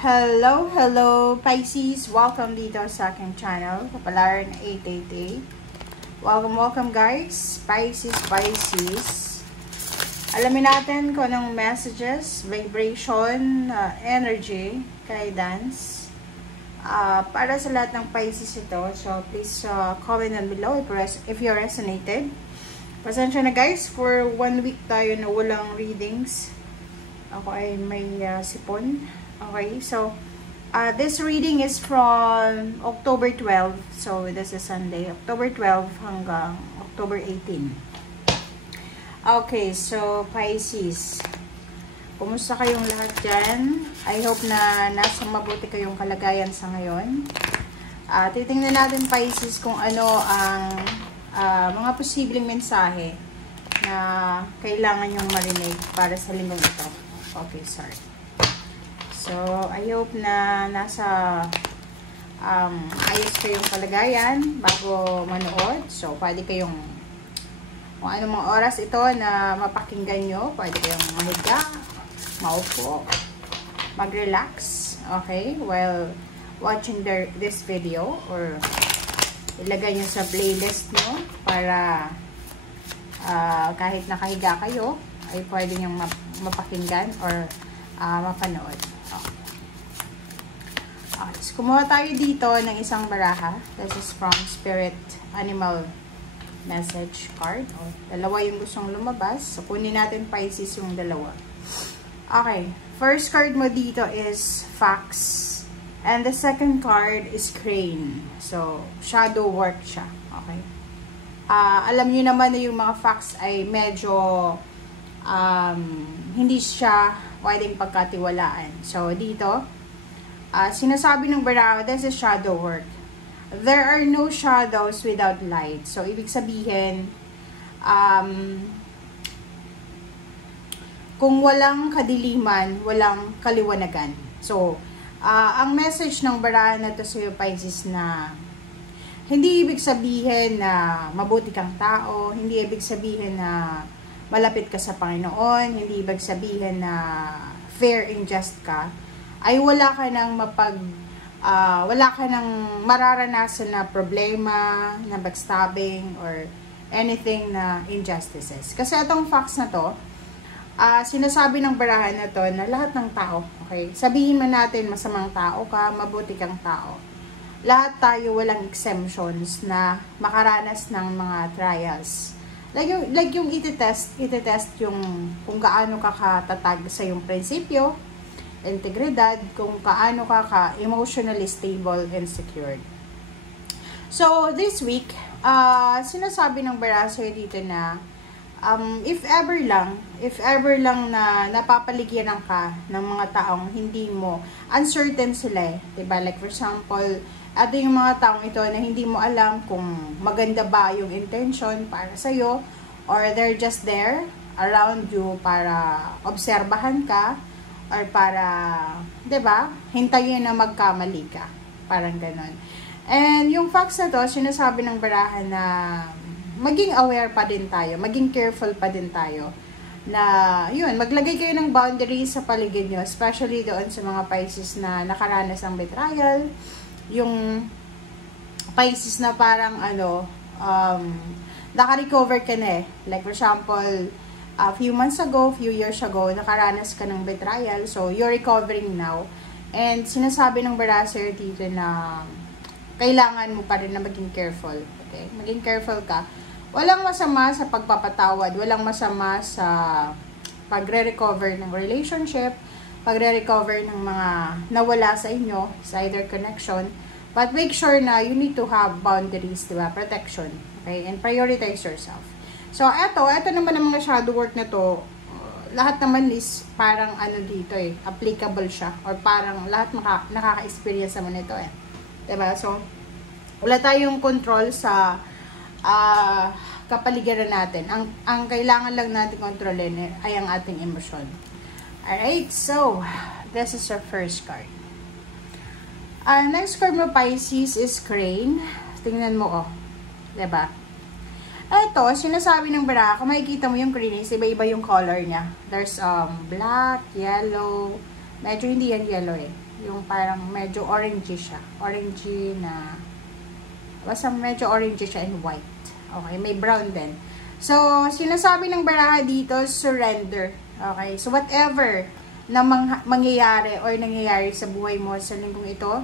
Hello Pisces! Welcome dito sa aking channel, Kapalaran 888. Welcome guys, Pisces. Alamin natin kung anong messages, vibration, energy, guidance para sa lahat ng Pisces ito. So please comment down below if you resonated. Pasensya na guys, for 1 week tayo na walang readings. Ako ay may sipon. Okay, so this reading is from October 12. So this is Sunday, October 12 hanggang October 18. Okay, so Pisces, kumusta kayong lahat dyan? I hope na nasa mabuti kayong kalagayan sa ngayon. Titingnan natin Pisces kung ano ang mga posibleng mensahe na kailangan nyong marinig para sa linggong ito. Okay, sorry. So, I hope na nasa ayos kayong kalagayan bago manood. So, pwede kayong kung anong mga oras ito na mapakinggan nyo, pwede kayong mahiga, maupo, mag-relax, okay, while watching this video, or ilagay nyo sa playlist nyo para kahit nakahiga kayo, ay pwede nyo mapakinggan or mapanood. So, kumuha tayo dito ng isang baraha. This is from Spirit Animal Message card. Dalawa yung gustong lumabas. So, kunin natin Pisces yung dalawa. Okay. First card mo dito is Fox. And the second card is Crane. So, shadow work siya. Okay. Alam nyo naman na yung mga Fox ay medyo hindi siya pwedeng pagkatiwalaan. So, dito, sinasabi ng baraha, this is shadow work. There are no shadows without light. So, ibig sabihin, kung walang kadiliman, walang kaliwanagan. So, ang message ng baraha na to sa iyo, Pisces, na hindi ibig sabihin na mabuti kang tao, hindi ibig sabihin na malapit ka sa Panginoon, hindi ibig sabihin na fair and just ka, ay wala ka nang wala ka nang mararanasan na problema, na backstabbing, or anything na injustices. Kasi itong facts na to, sinasabi ng baraha na to na lahat ng tao, okay, sabihin man natin masamang tao ka, mabuti kang tao, lahat tayo walang exemptions na makaranas ng mga trials. Like yung ititest yung kung gaano ka katatag sa yung prinsipyo, integridad, kung kaano ka emotionally stable and secured. So, this week, sinasabi ng baraha dito na if ever lang na napapaligyan ka ng mga taong hindi mo, uncertain sila, diba? Like for example, ito yung mga taong ito na hindi mo alam kung maganda ba yung intention para sa'yo, or they're just there around you para obserbahan ka, or para, diba, hintayin na magkamali ka. Parang ganon. And yung facts na to, sinasabi ng baraha na maging aware pa din tayo, maging careful pa din tayo. Na, yun, maglagay kayo ng boundaries sa paligid nyo, especially doon sa mga Pisces na nakaranas ng betrayal. Yung Pisces na parang, naka-recover ka na eh. Like, for example, a few months ago, few years ago, nakaranas ka ng betrayal. So, you're recovering now. And sinasabi ng baraha dito na kailangan mo pa rin na maging careful. Okay? Maging careful ka. Walang masama sa pagpapatawad. Walang masama sa pagre-recover ng relationship, pagre-recover ng mga nawala sa inyo, sa either connection. But make sure na you need to have boundaries, diba? Protection. Okay? And prioritize yourself. So, eto naman ang mga shadow work na to, lahat naman is parang dito applicable siya, or parang lahat nakaka-experience naman ito diba? So, wala tayong control sa kapaligiran natin. Ang kailangan lang natin kontrolin ay ang ating emosyon. Alright, so, this is our first card. Next card mo, Pisces, is Crane. Tingnan mo, diba? Ito, sinasabi ng baraha, kung makikita mo yung crane, iba-iba yung color niya. There's black, yellow, Medyo hindi yan yellow eh. Yung parang medyo orangey siya. Orangey na, basta medyo orangey siya and white. Okay, may brown din. So, sinasabi ng baraha dito, surrender. Okay, so whatever na mangyayari or nangyayari sa buhay mo sa linggong ito,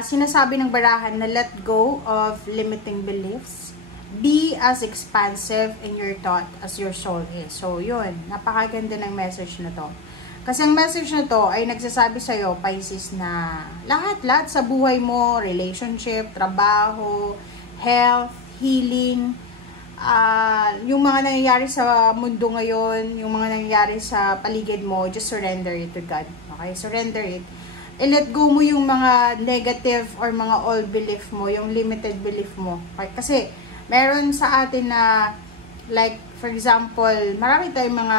sinasabi ng barahan na let go of limiting beliefs. Be as expansive in your thought as your soul is. So, yun. Napakaganda ng message na to. Kasi ang message na to ay nagsasabi sa'yo, Pisces, na lahat-lahat sa buhay mo, relationship, trabaho, health, healing, yung mga nangyayari sa mundo ngayon, yung mga nangyayari sa paligid mo, just surrender it to God. Okay? Surrender it. I-let go mo yung mga negative or mga old belief mo, yung limited belief mo. Okay? Kasi, meron sa atin na, like, for example, marami tayong mga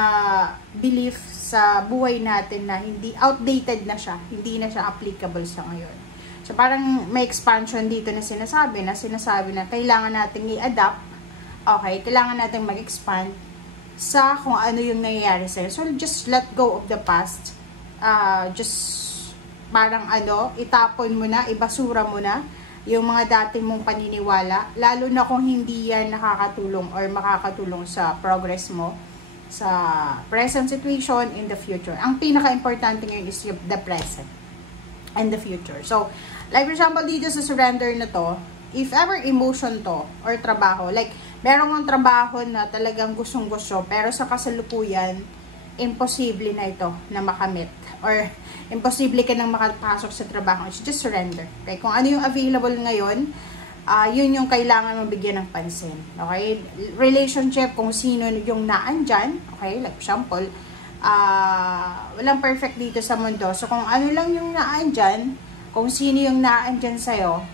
belief sa buhay natin na hindi, outdated na siya. Hindi na siya applicable sa ngayon. So, parang may expansion dito na sinasabi na kailangan natin i-adapt. Okay? Kailangan natin mag-expand sa kung ano yung nangyayari sa'yo. So, just let go of the past. Just parang itapon mo na, ibasura mo na yung mga dati mong paniniwala, lalo na kung hindi yan nakakatulong or makakatulong sa progress mo sa present situation in the future. Ang pinaka-importante ngayon is the present and the future. So, like for example, dito sa surrender na to, if ever emotion to or trabaho, like meron ng trabaho na talagang gustong-gusto, pero sa kasalukuyan, imposible na ito na makamit or imposible ka nang makapasok sa trabaho. Just surrender. Okay? Kung ano yung available ngayon, yun yung kailangan mong bigyan ng pansin. Okay? Relationship, kung sino yung naandyan. Okay? Like example, walang perfect dito sa mundo. So, kung ano lang yung naandyan, kung sino yung naandyan sa'yo,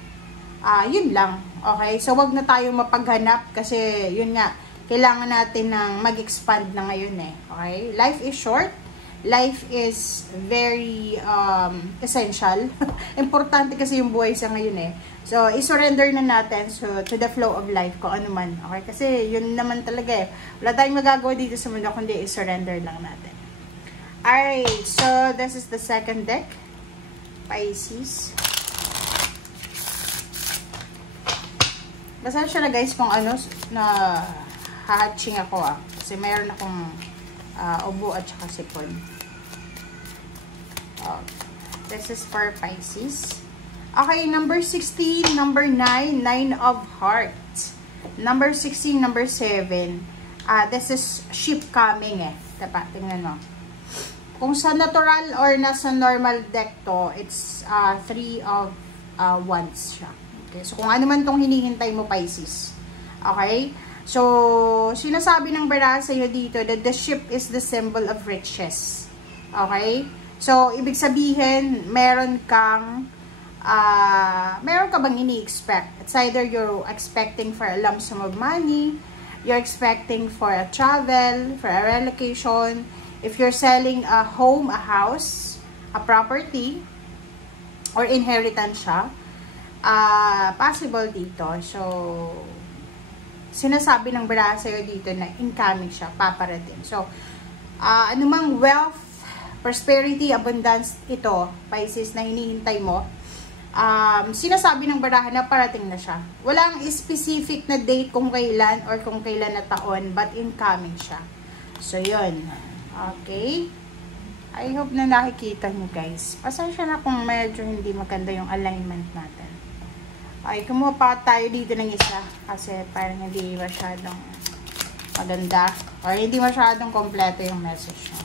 yun lang. Okay? So, wag na tayo mapaghanap kasi yun nga, kailangan natin ng mag-expand na ngayon eh. Okay? Life is short. Life is very essential. Importante kasi yung buhay sa ngayon eh. So, i-surrender na natin to the flow of life, kung ano man. Okay? Kasi yun naman talaga eh. Wala tayong magagawa dito sa mundo, kundi i-surrender lang natin. Alright, so this is the second deck. Pisces. Basta siya na guys kung ano na hahatching ako kasi mayroon akong ubo at saka sipon. This is for Pisces. Okay, number 16, number 9, 9 of Hearts. Number 16, number 7. This is ship coming eh. Diba? Tingnan mo. Kung sa natural or nasa normal deck to, it's 3 of wands siya. Okay, so kung ano man tong hinihintay mo, Pisces. Okay? So, sinasabi ng baraha sa'yo dito that the ship is the symbol of riches. Okay? So, ibig sabihin, meron ka bang ini-expect? It's either you're expecting for a lump sum of money, you're expecting for a travel, for a relocation, if you're selling a home, a house, a property, or inheritance siya, possible dito. So, sinasabi ng baraha sa'yo dito na incoming siya, paparating. So, anumang wealth, prosperity, abundance ito, Pisces, na hinihintay mo, sinasabi ng baraha na parating na siya. Walang specific na date kung kailan or kung kailan na taon, but incoming siya. So, yun. Okay? I hope na nakikita nyo guys. Pasensya na kung medyo hindi maganda yung alignment natin. Okay, kumuha pa tayo dito ng isa kasi parang hindi masyadong maganda or hindi masyadong kompleto yung message mo.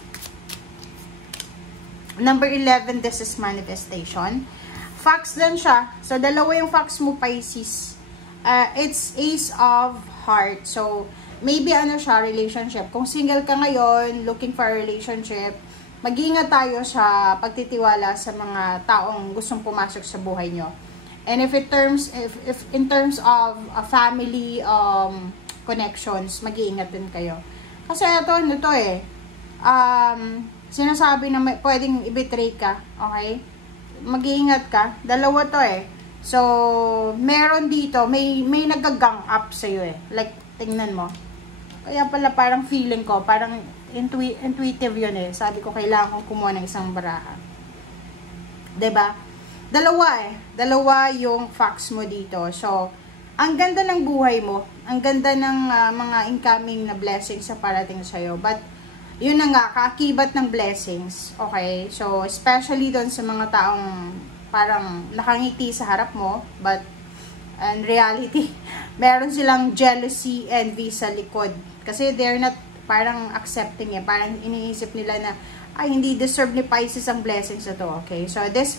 Number 11, this is manifestation. Facts din siya. So, dalawa yung facts mo, Pisces. It's Ace of Hearts. So, maybe ano siya, relationship. Kung single ka ngayon, looking for a relationship, mag-iingat tayo sa pagtitiwala sa mga taong gustong pumasok sa buhay nyo. And if in terms of a family connections, mag-iingat din kayo. Kasi ito eh. Sinasabi na pwedeng i-betray ka, okay? Mag-iingat ka. Dalawa to eh. So, meron dito, may nag-gang up sa'yo eh. Like, tingnan mo. Kaya pala parang feeling ko, parang intuitive yun eh. Sabi ko, kailangan kong kumuha ng isang baraha. 'Di ba? Dalawa yung facts mo dito. So, ang ganda ng buhay mo. Ang ganda ng mga incoming na blessings sa parating sa'yo. But, yun na nga, kaakibat ng blessings. Okay? So, especially doon sa mga taong parang nakangiti sa harap mo. But, in reality, meron silang jealousy, envy sa likod. Kasi they're not parang accepting eh. Parang iniisip nila na, ay, hindi deserve ni Pisces ang blessings na to. Okay? So, these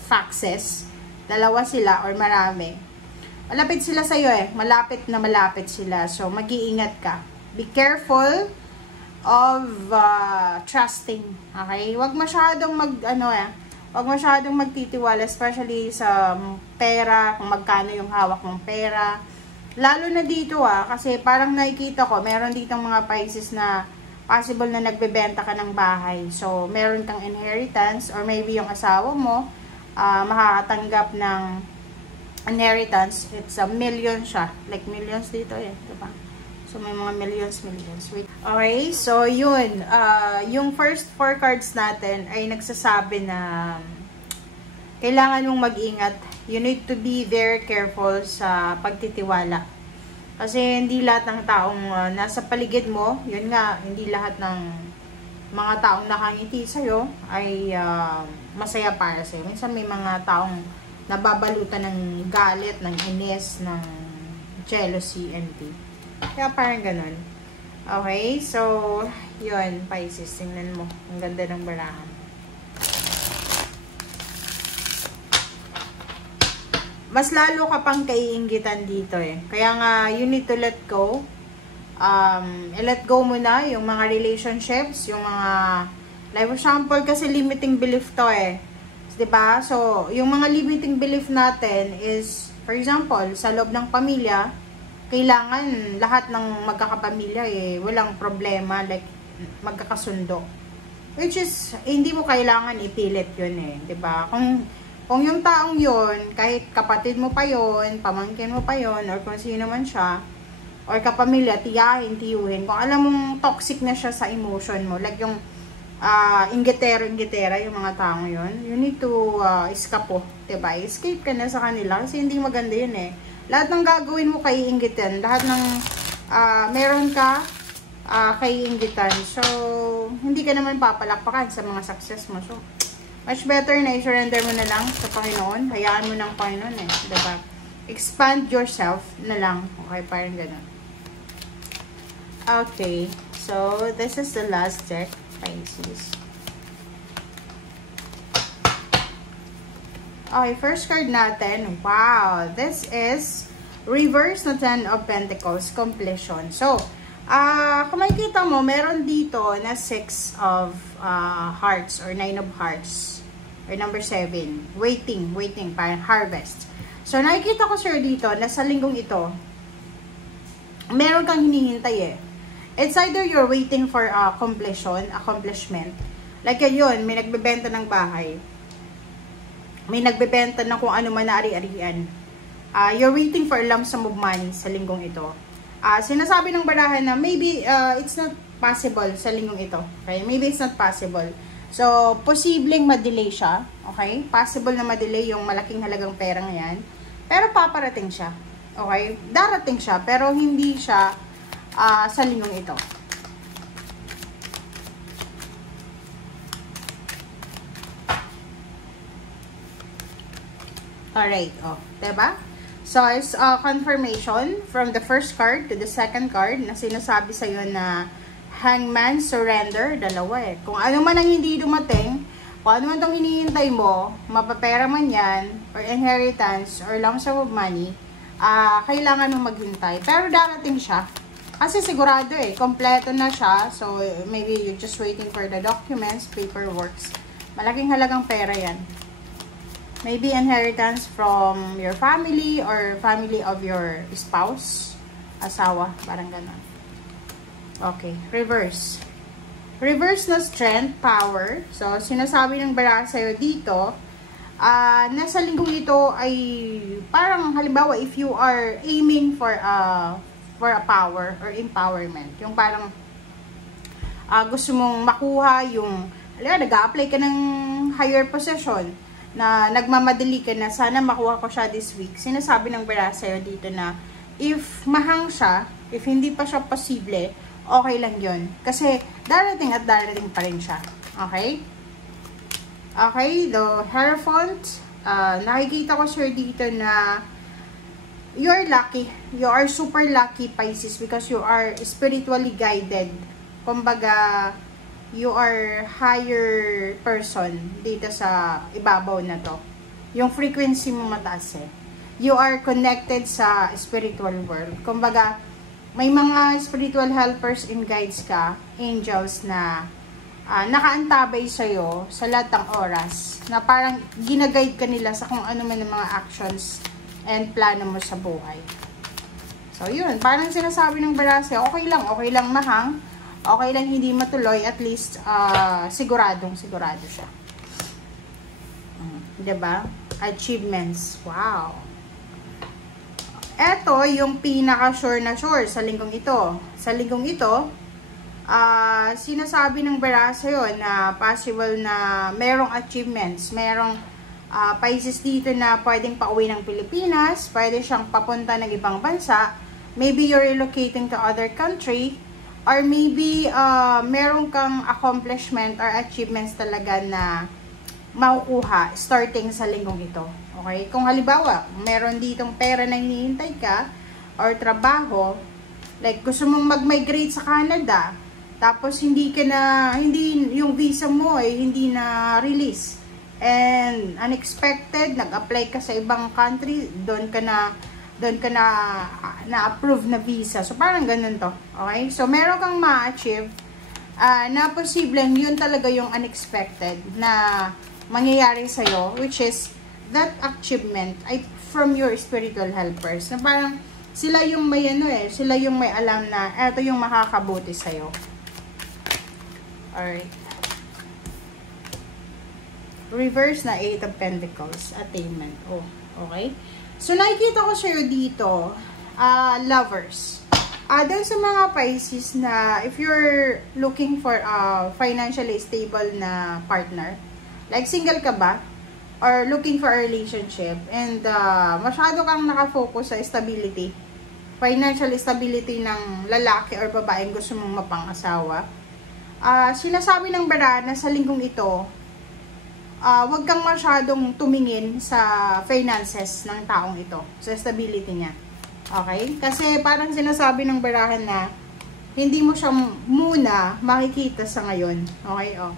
faxes, dalawa sila or marami. Malapit sila sa'yo eh. Malapit na malapit sila. So, mag-iingat ka. Be careful of trusting. Okay? Huwag masyadong huwag masyadong magtitiwala, especially sa pera, kung magkano yung hawak mong pera. Lalo na dito kasi parang nakikita ko, meron ditong mga Pisces na possible na nagbebenta ka ng bahay. So, meron kang inheritance or maybe yung asawa mo makakatanggap ng inheritance. It's a million siya. Like millions dito eh. Diba? So, may mga millions. Wait. Okay, so yun. Yung first 4 cards natin ay nagsasabi na kailangan mong mag-ingat. You need to be very careful sa pagtitiwala. Kasi hindi lahat ng taong nasa paligid mo, yun nga, hindi lahat ng mga taong nakangiti sa'yo ay masaya para sa'yo. Minsan may mga taong nababalutan ng galit, ng inis, ng jealousy, envy. Kaya parang ganun. Okay, so, yun, Pisces, tingnan mo. Ang ganda ng barahan. Mas lalo ka pang kaiinggitan dito eh. Kaya nga, you need to let go. Let go mo na yung mga relationships, yung mga, like for example, kasi limiting belief to eh. Diba? So, yung mga limiting belief natin is, for example, sa loob ng pamilya, kailangan lahat ng magkakapamilya eh, walang problema, like, magkakasundo. Which is, hindi mo kailangan ipilit yun eh. Diba? Kung yung taong yun, kahit kapatid mo pa yun, pamangkin mo pa yun, or kung sino man siya, or kapamilya, tiyahin, tiyuhin, kung alam mong toxic na siya sa emotion mo, like yung inggitera yung mga taong yun, you need to escapo, diba? Escape ka na sa kanila, kasi hindi maganda yun eh. Lahat ng gagawin mo kay inggitan, lahat ng meron ka kay inggitan, so hindi ka naman papalakpakan sa mga success mo. So, much better na i-surrender mo na lang sa Panginoon. Hayaan mo ng Panginoon eh. Diba? Expand yourself na lang. Okay, parang ganun. Okay. So, this is the last deck, Pisces. Okay, first card natin. Wow! This is reverse na 10 of Pentacles, completion. So, kung makikita mo, meron dito na 6 of hearts or 9 of hearts. Or number 7, waiting, parang harvest. So, nakikita ko sir dito, na sa linggong ito, meron kang hinihintay eh. It's either you're waiting for accomplishment. Like yun, may nagbebenta ng bahay. May nagbebenta ng kung ano man na ari-arian. You're waiting for a lump sum of money sa linggong ito. Sinasabi ng barahan na maybe it's not possible sa linggong ito. Okay? Maybe it's not possible. So, posibleng ma-delay siya. Okay? Possible na ma-delay yung malaking halagang pera ngayon. Pero paparating siya. Okay? Darating siya. Pero hindi siya sa linggong ito. Alright. Oh, diba? So, it's confirmation from the first card to the second card na sinasabi sa'yo na Hangman, surrender, dalawa eh. Kung ano man ang hindi dumating, kung ano man itong hinihintay mo, mapapera man yan, or inheritance, or lump sum of money, kailangan mo maghintay. Pero darating siya. Kasi sigurado eh, kompleto na siya. So, maybe you're just waiting for the documents, paperwork. Malaking halagang pera yan. Maybe inheritance from your family, or family of your spouse, asawa, parang gano'n. Okay, reverse. Reverse na strength, power. So, sinasabi ng baraha sa'yo dito, nasa linggong ito ay parang halimbawa if you are aiming for for a power or empowerment. Yung parang gusto mong makuha yung, nag-a-apply ka ng higher position, na nagmamadali ka na, sana makuha ko siya this week. Sinasabi ng Bera sa'yo dito na, if mahang siya, if hindi pa siya posible, okay lang yun. Kasi, darating at darating pa rin siya. Okay? Okay, the Hierophant, nakikita ko sir dito na, you're lucky. You are super lucky, Pisces, because you are spiritually guided. Kumbaga, you are higher person dito sa ibabaw na to. Yung frequency mo mataas eh. You are connected sa spiritual world. Kumbaga, may mga spiritual helpers and guides ka, angels na nakaantabay sa'yo sa lahat ng oras. Na parang ginaguide ka nila sa kung ano man ang mga actions and plano mo sa buhay. So, yun. Parang sinasabi ng Barase, okay lang mahang. Okay lang hindi matuloy, at least sigurado siya. Diba? Achievements. Wow. Ito yung pinaka-sure na sure sa linggong ito. Sa linggong ito, sinasabi ng Barasa yun na possible na merong achievements. Merong Pisces dito na pwedeng pauwi ng Pilipinas, pwede siyang papunta ng ibang bansa. Maybe you're relocating to other country. Or maybe, meron kang accomplishment or achievements talaga na makukuha starting sa linggong ito. Okay? Kung halimbawa, meron ditong pera na hinihintay ka or trabaho, like gusto mong mag-migrate sa Canada, tapos hindi yung visa mo hindi na release. And unexpected, nag-apply ka sa ibang country, doon ka na-approve na visa. So, parang ganun to. Okay? So, meron kang ma-achieve na posibleng yun talaga yung unexpected na mangyayari sa'yo, which is that achievement ay from your spiritual helpers. Na parang sila yung may sila yung may alam na eto yung makakabuti sa'yo. Alright. Reverse na 8 of Pentacles. Attainment. Oh, okay? So, nakikita ko sa'yo dito, lovers. Doon sa mga Pisces na if you're looking for a financially stable na partner, like single ka ba? Or looking for a relationship, and masyado kang nakafocus sa stability, financial stability ng lalaki or babaeng gusto mong mapang-asawa, sinasabi ng Bara na sa linggong ito, wag kang masyadong tumingin sa finances ng taong ito, sa stability niya. Okay? Kasi parang sinasabi ng barahan na hindi mo siya muna makikita sa ngayon. Okay? Oh.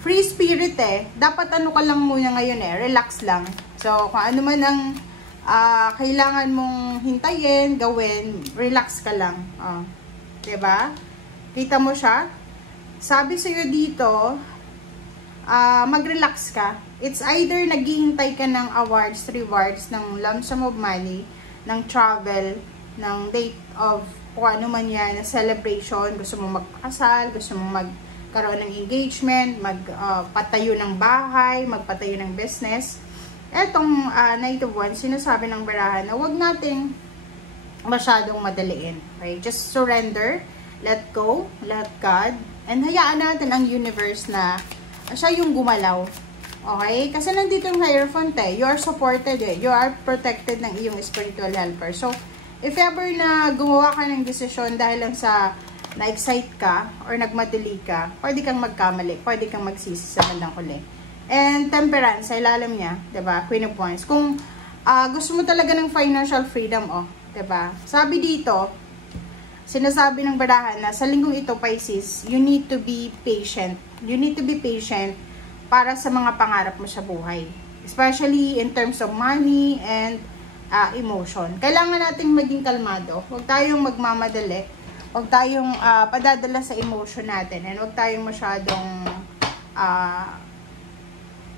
Free spirit dapat ano ka lang muna ngayon relax lang. So, kung ano man ang kailangan mong hintayin, gawin, relax ka lang. Diba? Kita mo siya? Sabi sa'yo dito, mag-relax ka. It's either naghihintay ka ng awards, rewards, ng lump sum of money, ng travel, ng date of kung ano man yan, na celebration, gusto mong magpakasal, gusto mong magkaroon ng engagement, magpatayo ng bahay, magpatayo ng business. Etong Knight of Wands, sinasabi ng barahan na huwag nating masyadong madaliin. Okay? Just surrender, let go, let God, and hayaan natin ang universe na siya yung gumalaw. Okay? Kasi nandito yung Hierophant you are supported you are protected ng iyong spiritual helper. So, if ever na gumawa ka ng desisyon dahil lang sa na-excite ka or nagmadali ka, pwede kang magkamali, pwede kang magsisi sa bandang huli. And Temperance, sa ilalim niya, diba? Queen of Wands. Kung gusto mo talaga ng financial freedom, diba? Sabi dito, sinasabi ng barahan na sa linggong ito, Pisces, you need to be patient. You need to be patient para sa mga pangarap mo sa buhay. Especially in terms of money and emotion. Kailangan nating maging kalmado. Huwag tayong magmamadali. Huwag tayong padadala sa emotion natin. And huwag tayong masyadong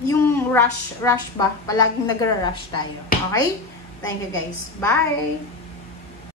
yung rush ba? Palaging nagra-rush tayo. Okay? Thank you guys. Bye!